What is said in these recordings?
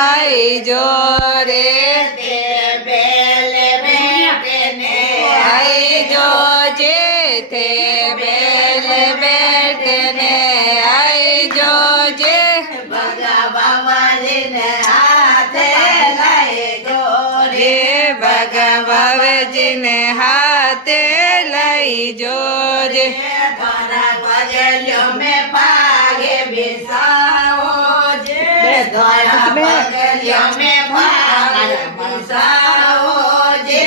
आई जो रे आई जो जे थे बेल बेटने आई जो जे भगवाजी ने हाथे लाई जो रे में भागे बिसाओ जे में भागे बिसाओ जे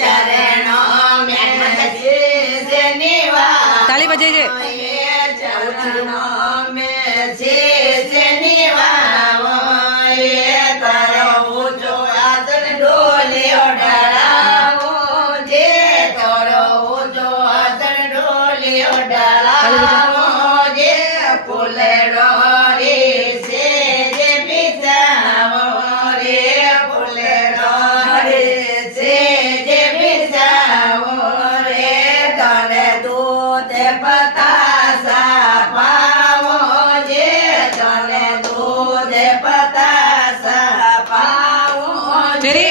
चरणों में शीश निवाओ ताली बजे जे चरणों में शीश निवाओ ये तारो ऊंचो आसन डोलियो डराओ जे तारो ऊंचो आसन डोलियो डराओ जे फुलेरो रे से जे बिसाओ रे फुलेरो रे से जे बिसाओ रे तने दूध बतासा पाओ जे तने दूध बतासा पाओ तेरी